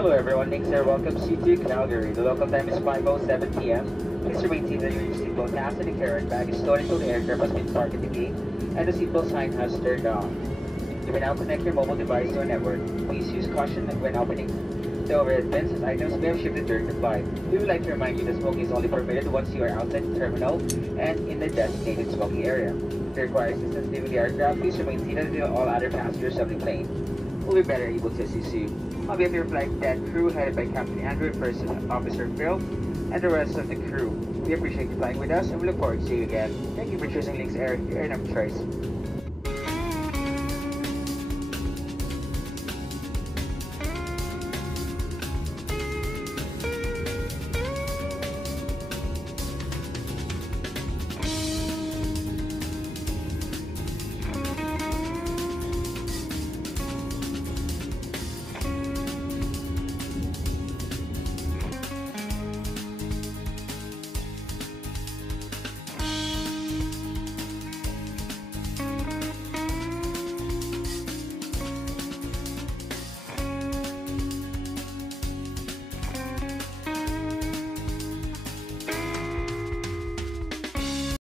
Hello everyone, Nick here. Welcome to Calgary. The local time is 5:07 p.m. Please remain seated and your seatbelt fastened. The carry bag is stored until the aircraft has been parked at the gate and the seatbelt sign has turned on. You may now connect your mobile device to our network. Please use caution when opening the overhead bins as items may have shifted during the flight. We would like to remind you that smoking is only permitted once you are outside the terminal and in the designated smoking area. If you require assistance leaving the aircraft, please remain seated until all other passengers of the plane will be better able to assist you. On behalf of your flight deck crew headed by Captain Andrew, First Officer Phil, and the rest of the crew, we appreciate you flying with us and we look forward to seeing you again. Thank you for choosing Lynx Air, your air of choice.